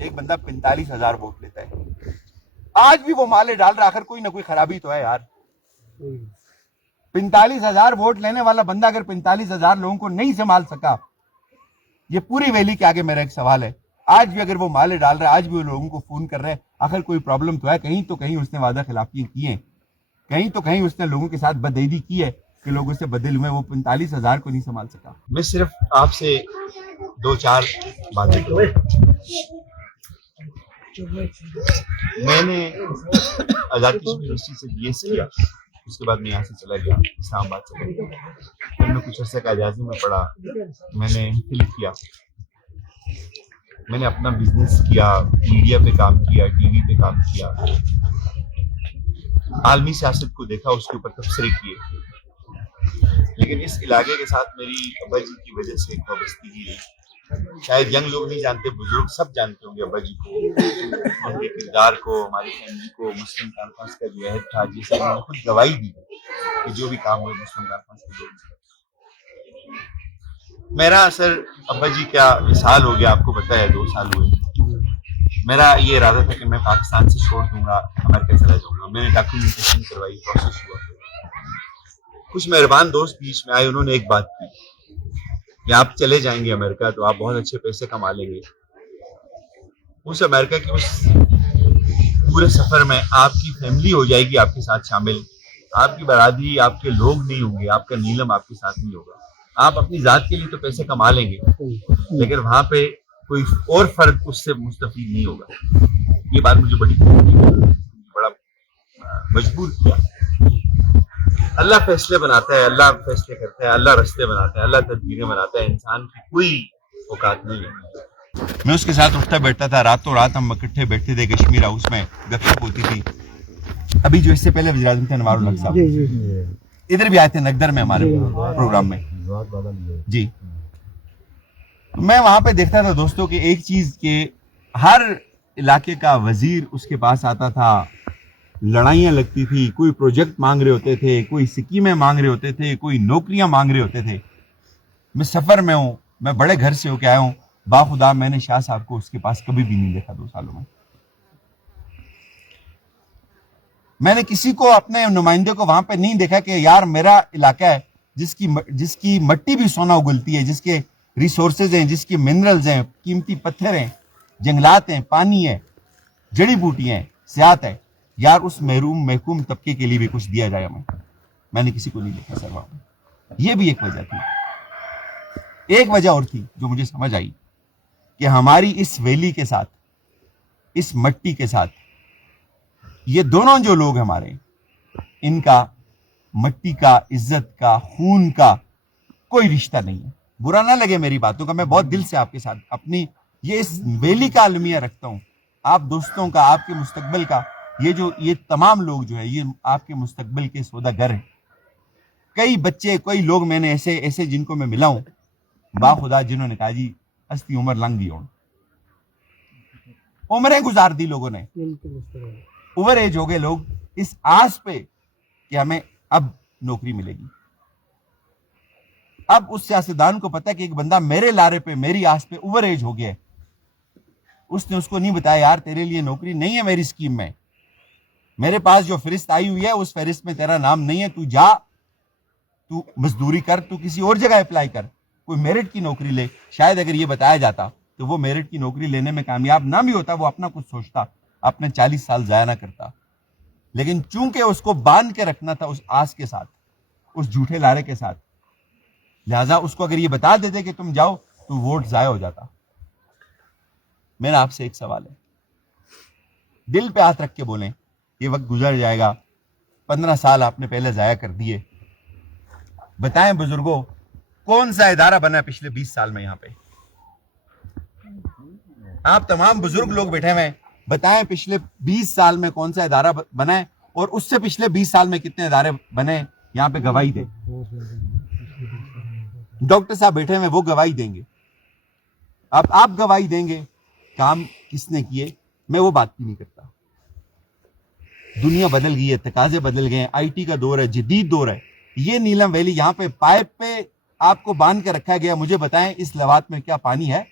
ایک بندہ 45,000 ووٹ لیتا ہے. آج بھی وہ مالے ڈال رہا, آخر کوئی نہ کوئی خرابی تو ہے یار. 45,000 ووٹ لینے والا بندہ اگر 45,000 لوگوں کو نہیں سنبھال سکا, یہ پوری ویلی کے آگے میرا ایک سوال ہے. آج بھی اگر وہ مالے ڈال رہا ہے, آج بھی وہ لوگوں کو فون کر رہے ہیں, آخر کوئی پرابلم تو ہے. کہیں تو کہیں اس نے وعدہ خلافی کی ہیں, کہیں تو کہیں اس نے لوگوں کے ساتھ بدعیدی کی ہے کہ لوگ اس سے بدل ہوئے, وہ 45,000 کو نہیں سنبھال سکا. میں صرف آپ سے 2-4 باتیں کروں. میں نے آزاد کشمیر یونیورسٹی سے بی ایس کیا, اس کے بعد میں یہاں سے چلا گیا, اسلام آباد چلا گیا. پھر میں کچھ عرصے کا اعجازی میں پڑھا, میں نے فلم کیا, میں نے اپنا بزنس کیا, میڈیا پہ کام کیا, ٹی وی پہ کام کیا, عالمی سیاست کو دیکھا, اس کے اوپر تبصرے کیے. لیکن اس علاقے کے ساتھ میری ابا جی کی وجہ سے ایک وابستگی رہی. شاید ینگ لوگ نہیں جانتے, بزرگ سب جانتے ہوں گے ابا جی کو, ان کے کردار کو, ہماری فیملی کو. مسلم کانفرنس کا جو عہد تھا, جسے انہوں نے خود گواہی دی کہ جو بھی کام ہوئے مسلم کانفرنس کے دور میں. میرا اثر ابا جی کا وصال ہو گیا, آپ کو پتہ ہے 2 سال ہوئے. میرا یہ ارادہ تھا کہ میں پاکستان سے چھوڑ دوں گا, امریکہ چلا جاؤں گا. میں نے ڈاکیومنٹیشن کروائی, پروسیس ہوا. کچھ مہربان دوست بیچ میں آئے, انہوں نے ایک بات کی کہ آپ چلے جائیں گے امریکہ تو آپ بہت اچھے پیسے کما لیں گے. اس امریکہ کے اس پورے سفر میں آپ کی فیملی ہو جائے گی آپ کے ساتھ شامل, آپ کی برادری, آپ کے لوگ نہیں ہوں گے, آپ کا نیلم آپ کے ساتھ نہیں ہوگا. آپ اپنی ذات کے لیے تو پیسے کما لیں گے, لیکن وہاں پہ کوئی اور فرد اس سے مستفید نہیں ہوگا. یہ بات مجھے بڑا مجبور کیا. اللہ فیصلے بناتا ہے, اللہ فیصلے کرتا ہے, اللہ رستے بناتا ہے, اللہ تدبیریں بناتا ہے. انسان کی کوئی اوقات نہیں ہے. میں اس کے ساتھ اٹھتا بیٹھتا تھا, راتوں رات ہم اکٹھے بیٹھتے تھے کشمیر ہاؤس میں, گپ شپ ہوتی تھی. ابھی جو اس سے پہلے وزیر اعظم تھے انوار الحق صاحب, ادھر بھی آئے تھے نگدر میں ہمارے پروگرام میں. جی, میں وہاں پہ دیکھتا تھا دوستوں کہ ایک چیز کہ ہر علاقے کا وزیر اس کے پاس آتا تھا, لڑائیاں لگتی تھی, کوئی پروجیکٹ مانگ رہے ہوتے تھے, کوئی سکیمیں مانگ رہے ہوتے تھے, کوئی نوکریاں مانگ رہے ہوتے تھے. میں سفر میں ہوں, میں بڑے گھر سے ہو کے آیا ہوں, باخدا میں نے شاہ صاحب کو اس کے پاس کبھی بھی نہیں دیکھا 2 سالوں میں. میں نے کسی کو, اپنے نمائندے کو وہاں پہ نہیں دیکھا کہ یار میرا علاقہ ہے جس کی مٹی بھی سونا اگلتی ہے, جس کے ریسورسز ہیں, جس کی منرلز ہیں, قیمتی پتھر ہیں, جنگلات ہیں, پانی ہے, جڑی بوٹیاں ہیں, سیاحت ہے, یار اس محکوم طبقے کے لیے بھی کچھ دیا جائے ہمیں. میں نے کسی کو نہیں دیکھا سر وہاں پہ. یہ بھی ایک وجہ تھی. ایک وجہ اور تھی جو مجھے سمجھ آئی کہ ہماری اس ویلی کے ساتھ, اس مٹی کے ساتھ, یہ دونوں جو لوگ ہمارے, ان کا مٹی کا, عزت کا, خون کا کوئی رشتہ نہیں ہے. برا نہ لگے میری باتوں کا, میں بہت دل سے آپ کے ساتھ اپنی یہ اس ویلی کا المیہ رکھتا ہوں, آپ دوستوں کا, آپ کے مستقبل کا. یہ تمام لوگ جو ہے یہ آپ کے مستقبل کے سوداگر ہیں. کئی بچے, کئی لوگ میں نے ایسے جن کو میں ملا ہوں باخدا, جنہوں نے کہا جی استی عمر لنگ دی, عمریں گزار دی لوگوں نے, اوور ایج ہو گئے لوگ, اس آس پہ کہ ہمیں اب نوکری ملے گی. اب اس سیاستدان کو پتا کہ ایک بندہ میرے لارے پہ, میری آس پہ اوور ایج ہو گیا, اس نے اس کو نہیں بتایا یار تیرے لیے نوکری نہیں ہے میری اسکیم میں, میرے پاس جو فہرست آئی ہوئی ہے اس فہرست میں تیرا نام نہیں ہے, تو جا, تو مزدوری کر, تو کسی اور جگہ اپلائی کر, کوئی میرٹ کی نوکری لے. شاید اگر یہ بتایا جاتا تو وہ میرٹ کی نوکری لینے میں کامیاب نہ بھی ہوتا, وہ اپنا کچھ سوچتا, اپنے 40 سال ضائع نہ کرتا. لیکن چونکہ اس کو باندھ کے رکھنا تھا اس آس کے ساتھ, اس جھوٹے لارے کے ساتھ, لہذا اس کو اگر یہ بتا دیتے کہ تم جاؤ تو ووٹ ضائع ہو جاتا. میرا آپ سے ایک سوال ہے, دل پہ ہاتھ رکھ کے بولیں, یہ وقت گزر جائے گا, 15 سال آپ نے پہلے ضائع کر دیے. بتائیں بزرگوں, کون سا ادارہ بنا ہے پچھلے 20 سال میں یہاں پہ؟ آپ تمام بزرگ لوگ بیٹھے ہوئے ہیں, بتائیں پچھلے 20 سال میں کون سا ادارہ بنا ہے, اور اس سے پچھلے 20 سال میں کتنے ادارے بنے؟ یہاں پہ گواہی دیں. ڈاکٹر صاحب بیٹھے ہوئے, وہ گواہی دیں گے. اب آپ گواہی دیں گے کام کس نے کیے. میں وہ بات نہیں کرتا. دنیا بدل گئی ہے, تقاضے بدل گئے ہیں, آئی ٹی کا دور ہے, جدید دور ہے. یہ نیلم ویلی, یہاں پہ پائپ پہ آپ کو باندھ کے رکھا گیا. مجھے بتائیں اس لوات میں کیا پانی ہے؟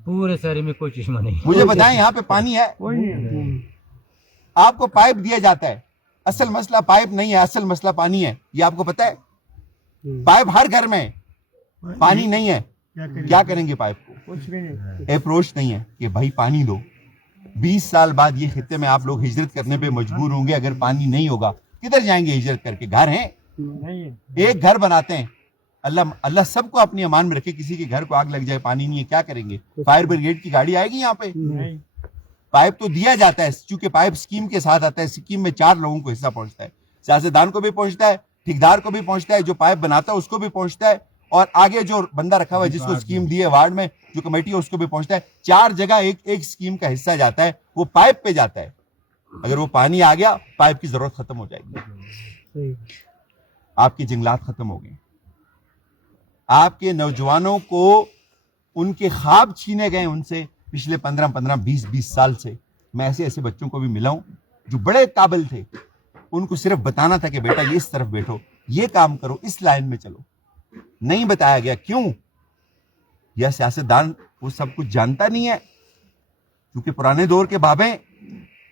पूरे शहर में कोई चश्मा नहीं। मुझे बताएं यहाँ पे पानी है? आपको पाइप दिया जाता है, असल मसला पाइप नहीं है, असल मसला पानी है, ये आपको पता है? पाइप हर घर में है, पानी नहीं है, क्या करेंगे पाइप को? अप्रोच नहीं है कि भाई पानी दो। 20 साल बाद ये खित्ते में आप लोग हिजरत करने पे मजबूर होंगे। अगर पानी नहीं होगा किधर जाएंगे हिजरत करके? घर हैं, एक घर बनाते हैं, अल्लाह सबको अपनी अमान में रखे, किसी के घर को आग लग जाए, पानी नहीं है, क्या करेंगे? फायर ब्रिगेड की गाड़ी आएगी यहाँ पे? पाइप तो दिया जाता है, क्योंकि पाइप स्कीम के साथ आता है। स्कीम में 4 लोगों को हिस्सा पहुंचता है, सियासतदान को भी पहुंचता है, ठेकेदार को भी पहुंचता है, जो पाइप बनाता है उसको भी पहुंचता है, और आगे जो बंदा रखा हुआ है जिसको स्कीम दी है वार्ड में जो कमेटी है उसको भी पहुंचता है। 4 जगह एक स्कीम का हिस्सा जाता है, वो पाइप पे जाता है। अगर वो पानी आ गया पाइप की जरूरत खत्म हो जाएगी। आपके जंगलात खत्म हो गए, आपके नौजवानों को उनके ख्वाब छीने गए उनसे पिछले 15-20 साल से। मैं ऐसे बच्चों को भी मिला हूं जो बड़े काबिल थे, उनको सिर्फ बताना था कि बेटा ये इस तरफ बैठो, ये काम करो, इस लाइन में चलो, नहीं बताया गया। क्यों? यह सियासतदान वो सब कुछ जानता नहीं है, क्योंकि पुराने दौर के बाबे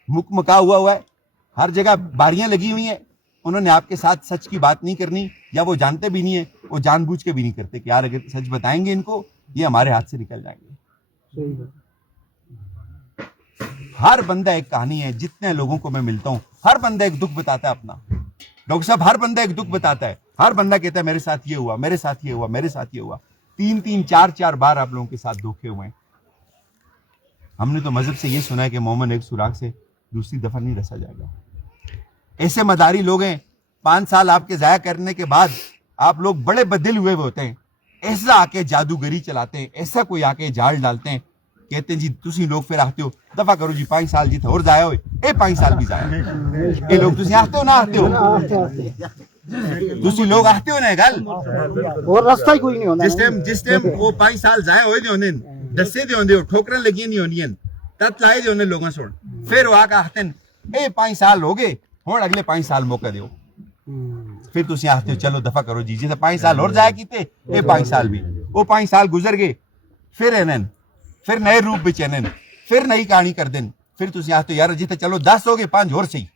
मुकमका हुआ है, हर जगह बारियां लगी हुई हैं। उन्होंने आपके साथ सच की बात नहीं करनी, या वो जानते भी नहीं है, वो जानबूझ के भी नहीं करते कि यार अगर सच बताएंगे इनको ये हमारे हाथ से निकल जाएंगे। हर बंदा एक कहानी है, जितने लोगों को मैं मिलता हूं हर बंदा एक दुख बताता है अपना। डॉक्टर साहब, हर बंदा एक दुख बताता है, हर बंदा कहता है मेरे साथ ये हुआ, मेरे साथ ये हुआ, मेरे साथ ये हुआ। 3-3, 4-4 बार आप लोगों के साथ धोखे हुए हैं। हमने तो मजहब से ये सुना है कि मोमन एक सुराख से दूसरी दफा नहीं रसा जाएगा। ऐसे मदारी लोग हैं, 5 साल आपके जाया करने के बाद आप लोग बड़े बदल हुए होते हैं, ऐसा आके जादूगरी चलाते हैं, ऐसा कोई आके जाल डालते हैं, कहते हैं जी तुसी लोग फिर आते हो दफा करो जी 5 साल जी और जाया हो, 5 साल भी जाया ये लोग तुसी आते हो ना आते हो, तुसी लोग आते हो ना गल और रास्ता ही कोई नहीं होना। जिस टाइम वो 5 साल जाया होए दे होने दसे दे होंदे ठोकरां लगी नहीं होनियन तत लाए दे होने लोगों सुन, फिर वो आके आते हैं 5 साल हो गए हुण अगले 5 साल मौका दियो, फिर तुसी आते हो चलो दफा करो जी जिसे 5 साल और जाया कीते 5 साल भी, वो 5 साल गुजर गए, फिर एनन फिर नए रूप में चैनन फिर नई कहानी कर देन, फिर तुसी आते हो यार जिते चलो 10 हो गए 5 और सही।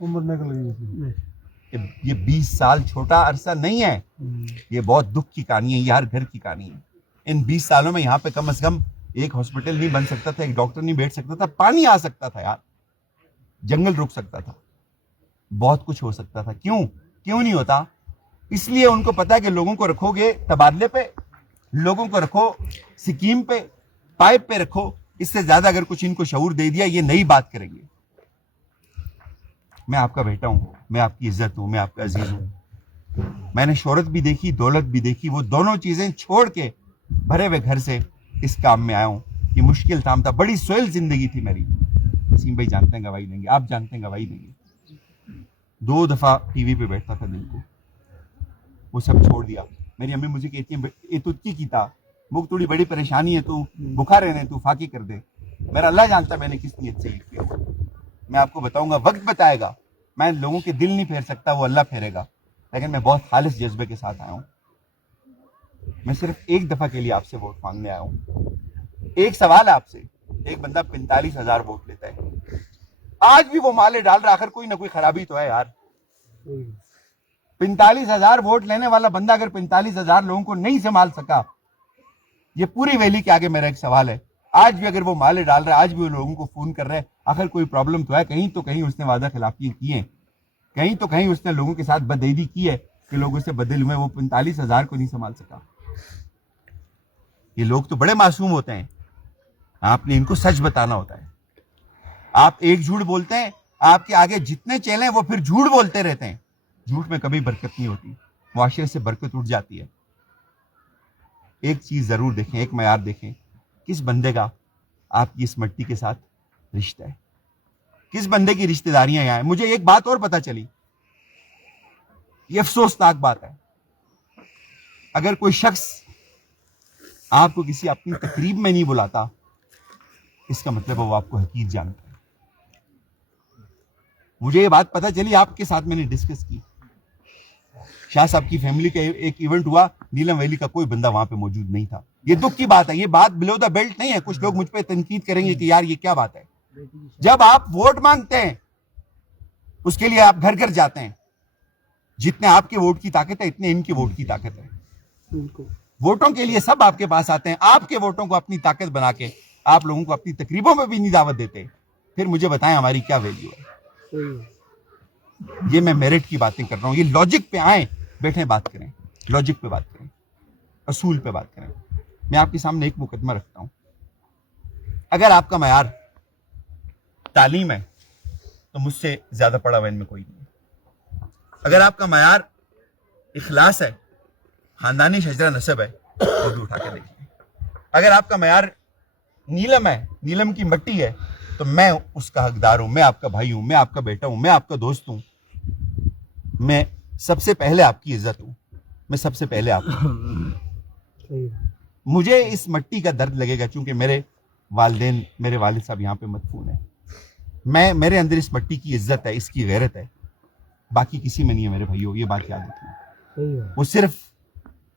उम्र निकल गई। ये 20 साल छोटा अरसा नहीं है, ये बहुत दुख की कहानी है, ये हर घर की कहानी है। इन 20 सालों में यहाँ पे कम से कम एक हॉस्पिटल नहीं बन सकता था, एक डॉक्टर नहीं बैठ सकता था, पानी आ सकता था यार, जंगल रुक सकता था, बहुत कुछ हो सकता था। क्यों नहीं होता? इसलिए उनको पता है कि लोगों को रखोगे तबादले पे, लोगों को रखो स्कीम पे, पाइप पे रखो, इससे ज्यादा अगर कुछ इनको शऊर दे दिया ये नई बात करेंगे। मैं आपका बेटा हूं, मैं आपकी इज्जत हूं, मैं आपका अजीज हूं, मैंने शोहरत भी देखी, दौलत भी देखी, वो दोनों चीजें छोड़ के भरे हुए घर से इस काम में आया हूं। ये मुश्किल काम था, बड़ी सोयल जिंदगी थी मेरी, वसीम भाई जानते हैं, गवाही देंगे, आप जानते हैं, गवाही देंगे। 2 दफा टीवी पे बैठता था दिन को, वो सब छोड़ दिया। मेरी अम्मी मुझे कहती है ये तुझकी की था, मुझे थोड़ी बड़ी परेशानी है, तू भूखा रहने, तू फाकी कर दे। मेरा अल्लाह जानता है मैंने किस नीयत से ये किया। मैं आपको बताऊंगा, वक्त बताएगा, मैं लोगों के दिल नहीं फेर सकता, वो अल्लाह फेरेगा, लेकिन मैं बहुत खालिस जज्बे के साथ आया हूं। मैं सिर्फ एक दफा के लिए आपसे वोट मांगने आया हूं। एक सवाल है आपसे, एक बंदा 45,000 वोट लेता है, आज भी वो माले डाल रहा, आखिर कोई ना कोई खराबी तो है यार। 45,000 वोट लेने वाला बंदा अगर 45,000 लोगों को नहीं संभाल सका, ये पूरी वैली के आगे मेरा एक सवाल है। आज भी अगर वो माले डाल रहा है, आज भी वो लोगों को फोन कर रहे हैं, आखिर कोई प्रॉब्लम तो है, कहीं तो कहीं उसने वादा खिलाफियां की है, कहीं तो कहीं उसने लोगों के साथ बदईदी की है कि लोग उससे बदल हुए, वो 45,000 को नहीं संभाल सका। ये लोग तो बड़े मासूम होते हैं, आपने इनको सच बताना होता है। आप एक झूठ बोलते हैं, आपके आगे जितने चेले हैं वो फिर झूठ बोलते रहते हैं। झूठ में कभी बरकत नहीं होती, मुआशरे से बरकत उठ जाती है। एक चीज जरूर देखें, एक मयार देखें, किस बंदे का आपकी इस मिट्टी के साथ रिश्ता है, किस बंदे की रिश्तेदारियां यहां हैं। मुझे एक बात और पता चली, ये अफसोसनाक बात है, अगर कोई शख्स आपको किसी अपनी तकरीब में नहीं बुलाता, इसका मतलब वो आपको हकीर जानता है। मुझे ये बात पता चली, आपके साथ मैंने डिस्कस की, शाह साहब की फैमिली का एक इवेंट हुआ, नीलम वैली का कोई बंदा वहां पे मौजूद नहीं था। ये दुख की बात है, ये बात बिलो द बेल्ट नहीं है। कुछ लोग मुझ पे तनकीद करेंगे कि यार ये क्या बात है। जब आप वोट मांगते हैं उसके लिए आप घर घर जाते हैं, जितने आपके वोट की ताकत है इतने इनके वोट की ताकत है। वोटों के लिए सब आपके पास आते हैं, आपके वोटों को अपनी ताकत बना के आप लोगों को अपनी तकरीबों में भी नहीं दावत देते, फिर मुझे बताएं हमारी क्या वैल्यू है। ये मैं मेरिट की बातें कर रहा हूं, ये लॉजिक पे आए, बैठे बात करें, लॉजिक पे बात करें, असूल पे बात करें। मैं आपके सामने एक मुकदमा रखता हूं, अगर आपका मयार तालीम है तो मुझसे ज्यादा पढ़ा हुआ इनमें कोई नहीं है। अगर आपका मयार इखलास है, खानदानी शजरा नसब है, वो भी उठा के देखिए। अगर आपका मयार नीलम है, नीलम की मट्टी है, तो मैं उसका हकदार हूं, मैं आपका भाई हूं, मैं आपका बेटा हूं, मैं आपका दोस्त हूं, मैं सबसे पहले आपकी इज्जत हूं, मैं सबसे पहले आप। मुझे इस मट्टी का दर्द लगेगा क्योंकि मेरे वालिदैन, मेरे वालिद साहब यहाँ पे मदफून है। मेरे अंदर इस मट्टी की इज्जत है, इसकी गैरत है, बाकी किसी में नहीं है मेरे भाइयों, ये बात याद रखना। वो सिर्फ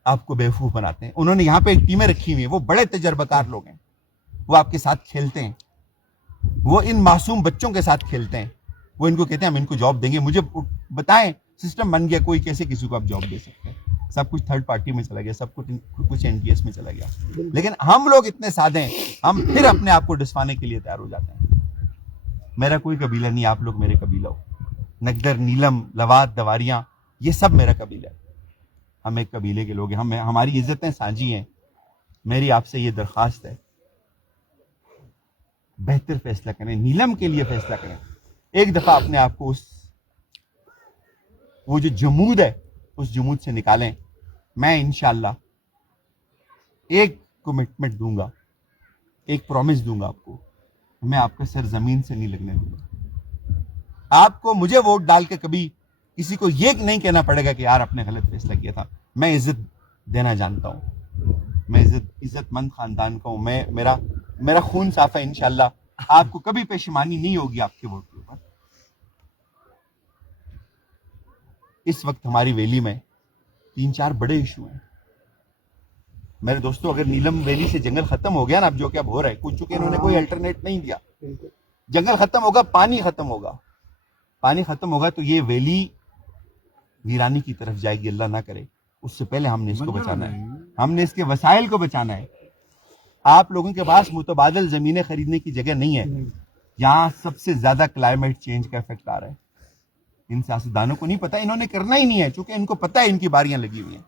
आपको बेवकूफ बनाते हैं। उन्होंने यहाँ पे एक टीमें रखी हुई है, वो बड़े तजर्बाकार लोग हैं, वो आपके साथ खेलते हैं, वो इन मासूम बच्चों के साथ खेलते हैं, वो इनको कहते हैं हम इनको जॉब देंगे। मुझे बताएं सिस्टम बन गया कोई, कैसे किसी को आप जॉब दे सकते हैं? सब कुछ थर्ड पार्टी में चला गया, सब कुछ एनटीएस में चला गया। लेकिन हम लोग इतने सादे हैं, हम फिर अपने आप को डिसवाने के लिए तैयार हो जाते हैं। मेरा कोई कबीला नहीं, आप लोग मेरे कबीला हो। नगदर, नीलम, लवाद, दवारियां, ये सब मेरा कबीला है। हम एक कबीले के लोग हैं, हम हमारी इज्जतें साझी हैं। मेरी आपसे ये दरख्वास्त है, बेहतर फैसला करें, नीलम के लिए फैसला करें। एक दफा अपने आप को वो जो जमूद है उस जमूद से निकालें। मैं इंशाअल्लाह एक कमिटमेंट दूंगा, एक प्रॉमिस दूंगा आपको, मैं आपका सर जमीन से नहीं लगने दूंगा। आपको मुझे वोट डाल के कभी किसी को ये नहीं कहना पड़ेगा कि यार आपने गलत फैसला किया था। मैं इज्जत देना जानता हूं, मैं इज्जतमंद खानदान का हूं, मेरा खून साफ है। इंशाअल्लाह आपको कभी पेशमानी नहीं होगी आपके वोट के ऊपर। इस वक्त हमारी वैली में 3-4 बड़े इशू हैं मेरे दोस्तों। अगर नीलम वैली से जंगल खत्म हो गया ना, अब जो कि अब हो रहा है, कुछ चूंकि इन्होंने कोई अल्टरनेट नहीं दिया, जंगल खत्म होगा, पानी खत्म होगा, पानी खत्म होगा तो ये वैली वीरानी की तरफ जाएगी, अल्लाह ना करे। उससे पहले हमने इसको बचाना है, हमने इसके वसाइल को बचाना है। आप लोगों के पास मुतबादल जमीनें खरीदने की जगह नहीं है। यहाँ सबसे ज्यादा क्लाइमेट चेंज का इफेक्ट आ रहा है। इन सियासतदानों को नहीं पता, इन्होंने करना ही नहीं है, क्योंकि इनको पता है इनकी बारियां लगी हुई हैं,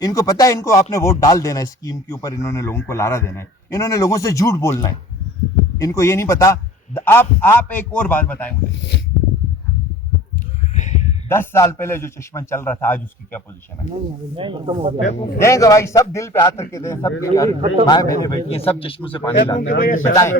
इनको पता है इनको आपने वोट डाल देना है, स्कीम के ऊपर इन्होंने लोगों को लारा देना है, इन्होंने लोगों से झूठ बोलना है। इनको ये नहीं पता। आप एक और बात बताएं मुझे, 10 साल पहले जो चश्मा चल रहा था, आज उसकी क्या पोजीशन है? देंगे भाई, सब दिल पे हाथ रख के दें, सब भाई बहने बैठी हैं, सब चश्मों से पानी लाते हैं, बताएं।